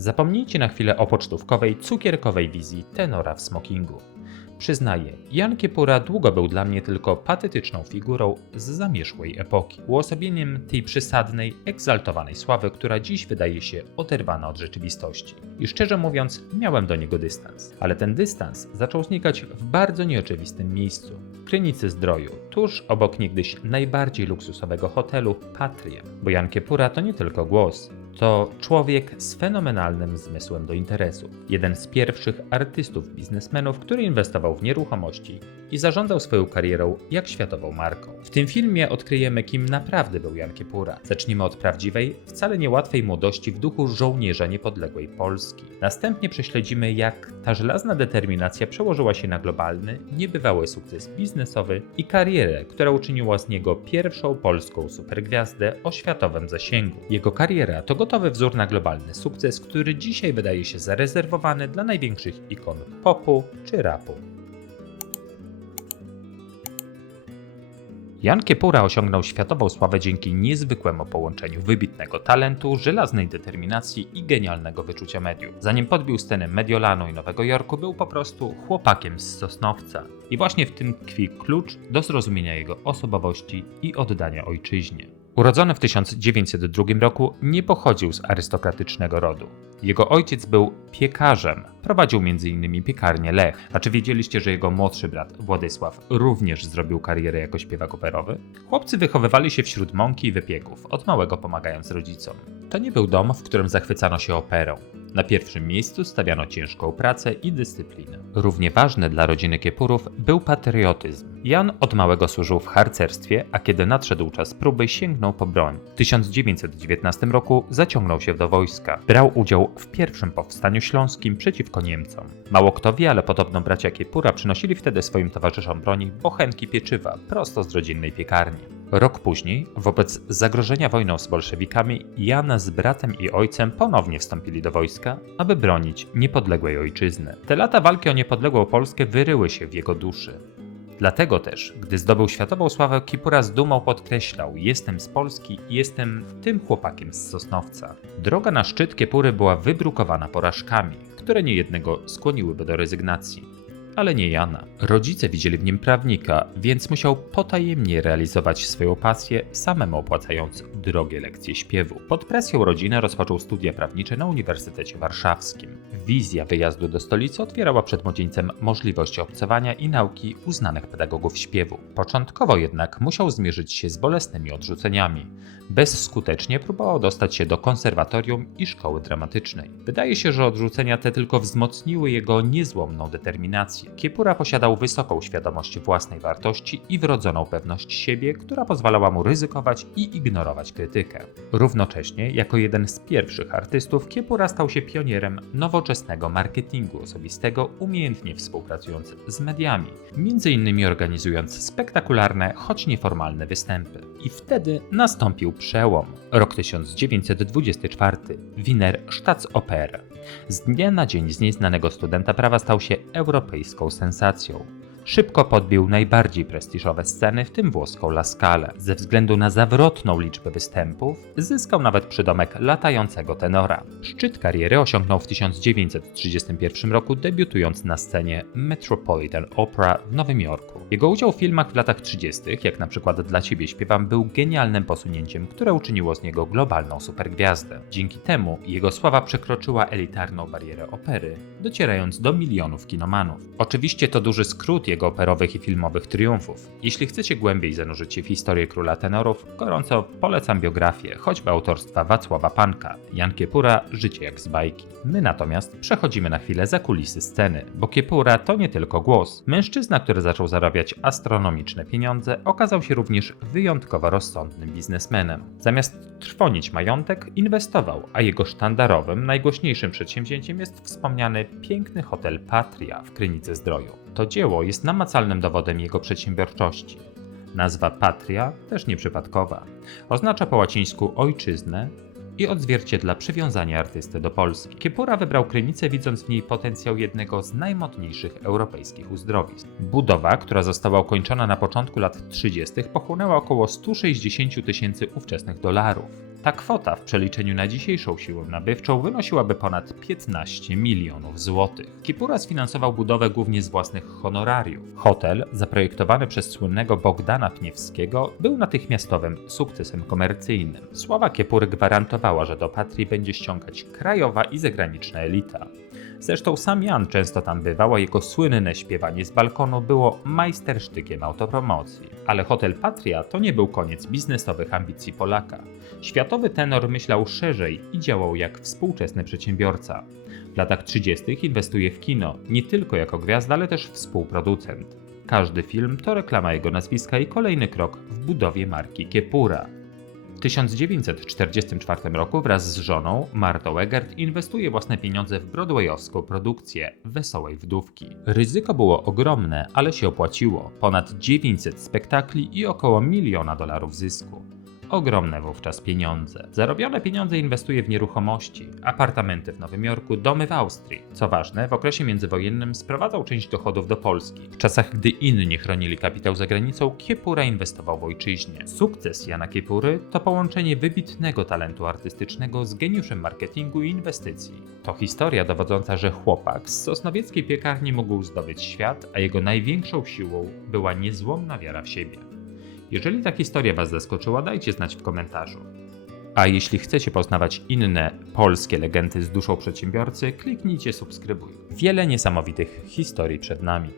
Zapomnijcie na chwilę o pocztówkowej, cukierkowej wizji tenora w smokingu. Przyznaję, Jan Kiepura długo był dla mnie tylko patetyczną figurą z zamierzchłej epoki, uosobieniem tej przesadnej, egzaltowanej sławy, która dziś wydaje się oderwana od rzeczywistości. I szczerze mówiąc, miałem do niego dystans. Ale ten dystans zaczął znikać w bardzo nieoczywistym miejscu. W Krynicy Zdroju, tuż obok niegdyś najbardziej luksusowego hotelu Patria. Bo Jan Kiepura to nie tylko głos, to człowiek z fenomenalnym zmysłem do interesu. Jeden z pierwszych artystów, biznesmenów, który inwestował w nieruchomości i zarządzał swoją karierą jak światową marką. W tym filmie odkryjemy, kim naprawdę był Jan Kiepura. Zaczniemy od prawdziwej, wcale niełatwej młodości w duchu żołnierza niepodległej Polski. Następnie prześledzimy, jak ta żelazna determinacja przełożyła się na globalny, niebywały sukces biznesowy i karierę, która uczyniła z niego pierwszą polską supergwiazdę o światowym zasięgu. Jego kariera to gotowy wzór na globalny sukces, który dzisiaj wydaje się zarezerwowany dla największych ikon popu czy rapu. Jan Kiepura osiągnął światową sławę dzięki niezwykłemu połączeniu wybitnego talentu, żelaznej determinacji i genialnego wyczucia mediów. Zanim podbił scenę Mediolanu i Nowego Jorku, był po prostu chłopakiem z Sosnowca. I właśnie w tym tkwi klucz do zrozumienia jego osobowości i oddania ojczyźnie. Urodzony w 1902 roku, nie pochodził z arystokratycznego rodu. Jego ojciec był piekarzem, prowadził m.in. piekarnię Lech. A czy wiedzieliście, że jego młodszy brat Władysław również zrobił karierę jako śpiewak operowy? Chłopcy wychowywali się wśród mąki i wypieków, od małego pomagając rodzicom. To nie był dom, w którym zachwycano się operą. Na pierwszym miejscu stawiano ciężką pracę i dyscyplinę. Równie ważny dla rodziny Kiepurów był patriotyzm. Jan od małego służył w harcerstwie, a kiedy nadszedł czas próby, sięgnął po broń. W 1919 roku zaciągnął się do wojska. Brał udział w pierwszym powstaniu śląskim przeciwko Niemcom. Mało kto wie, ale podobno bracia Kiepura przynosili wtedy swoim towarzyszom broni bochenki pieczywa prosto z rodzinnej piekarni. Rok później, wobec zagrożenia wojną z bolszewikami, Jan z bratem i ojcem ponownie wstąpili do wojska, aby bronić niepodległej ojczyzny. Te lata walki o niepodległą Polskę wyryły się w jego duszy. Dlatego też, gdy zdobył światową sławę, Kipura z dumą podkreślał: Jestem z Polski i jestem tym chłopakiem z Sosnowca. Droga na szczyt Kiepury była wybrukowana porażkami, które niejednego skłoniłyby do rezygnacji. Ale nie Jana. Rodzice widzieli w nim prawnika, więc musiał potajemnie realizować swoją pasję, samemu opłacając drogie lekcje śpiewu. Pod presją rodziny rozpoczął studia prawnicze na Uniwersytecie Warszawskim. Wizja wyjazdu do stolicy otwierała przed młodzieńcem możliwości obcowania i nauki uznanych pedagogów śpiewu. Początkowo jednak musiał zmierzyć się z bolesnymi odrzuceniami. Bezskutecznie próbował dostać się do konserwatorium i szkoły dramatycznej. Wydaje się, że odrzucenia te tylko wzmocniły jego niezłomną determinację. Kiepura posiadał wysoką świadomość własnej wartości i wrodzoną pewność siebie, która pozwalała mu ryzykować i ignorować krytykę. Równocześnie, jako jeden z pierwszych artystów, Kiepura stał się pionierem nowoczesnego marketingu osobistego, umiejętnie współpracując z mediami, innymi organizując spektakularne, choć nieformalne występy. I wtedy nastąpił przełom. Rok 1924. Wiener Staatsoper. Z dnia na dzień z nieznanego studenta prawa stał się europejską sensacją. Szybko podbił najbardziej prestiżowe sceny, w tym włoską La Scala. Ze względu na zawrotną liczbę występów, zyskał nawet przydomek latającego tenora. Szczyt kariery osiągnął w 1931 roku, debiutując na scenie Metropolitan Opera w Nowym Jorku. Jego udział w filmach w latach 30., jak na przykład Dla Ciebie śpiewam, był genialnym posunięciem, które uczyniło z niego globalną supergwiazdę. Dzięki temu jego sława przekroczyła elitarną barierę opery, docierając do milionów kinomanów. Oczywiście to duży skrót jego operowych i filmowych triumfów. Jeśli chcecie głębiej zanurzyć się w historię króla tenorów, gorąco polecam biografię, choćby autorstwa Wacława Panka, Jan Kiepura, Życie jak z bajki. My natomiast przechodzimy na chwilę za kulisy sceny, bo Kiepura to nie tylko głos. Mężczyzna, który zaczął zarabiać astronomiczne pieniądze, okazał się również wyjątkowo rozsądnym biznesmenem. Zamiast trwonić majątek, inwestował, a jego sztandarowym, najgłośniejszym przedsięwzięciem jest wspomniany piękny hotel Patria w Krynicy Zdroju. To dzieło jest namacalnym dowodem jego przedsiębiorczości. Nazwa Patria też nieprzypadkowa. Oznacza po łacińsku ojczyznę i odzwierciedla przywiązanie artysty do Polski. Kiepura wybrał Krynicę, widząc w niej potencjał jednego z najmodniejszych europejskich uzdrowisk. Budowa, która została ukończona na początku lat 30., pochłonęła około 160 tysięcy ówczesnych dolarów. Ta kwota w przeliczeniu na dzisiejszą siłę nabywczą wynosiłaby ponad 15 milionów złotych. Kipura sfinansował budowę głównie z własnych honorariów. Hotel, zaprojektowany przez słynnego Bogdana Pniewskiego, był natychmiastowym sukcesem komercyjnym. Sława Kiepury gwarantowała, że do Patrii będzie ściągać krajowa i zagraniczna elita. Zresztą sam Jan często tam bywał, a jego słynne śpiewanie z balkonu było majstersztykiem autopromocji. Ale hotel Patria to nie był koniec biznesowych ambicji Polaka. Światowy tenor myślał szerzej i działał jak współczesny przedsiębiorca. W latach 30. inwestuje w kino, nie tylko jako gwiazda, ale też współproducent. Każdy film to reklama jego nazwiska i kolejny krok w budowie marki Kiepura. W 1944 roku wraz z żoną, Martą Egert, inwestuje własne pieniądze w broadwayowską produkcję Wesołej Wdówki. Ryzyko było ogromne, ale się opłaciło. Ponad 900 spektakli i około miliona dolarów zysku. Ogromne wówczas pieniądze. Zarobione pieniądze inwestuje w nieruchomości, apartamenty w Nowym Jorku, domy w Austrii. Co ważne, w okresie międzywojennym sprowadzał część dochodów do Polski. W czasach, gdy inni chronili kapitał za granicą, Kiepura inwestował w ojczyźnie. Sukces Jana Kiepury to połączenie wybitnego talentu artystycznego z geniuszem marketingu i inwestycji. To historia dowodząca, że chłopak z sosnowieckiej piekarni mógł zdobyć świat, a jego największą siłą była niezłomna wiara w siebie. Jeżeli ta historia Was zaskoczyła, dajcie znać w komentarzu. A jeśli chcecie poznawać inne polskie legendy z duszą przedsiębiorcy, kliknijcie subskrybuj. Wiele niesamowitych historii przed nami.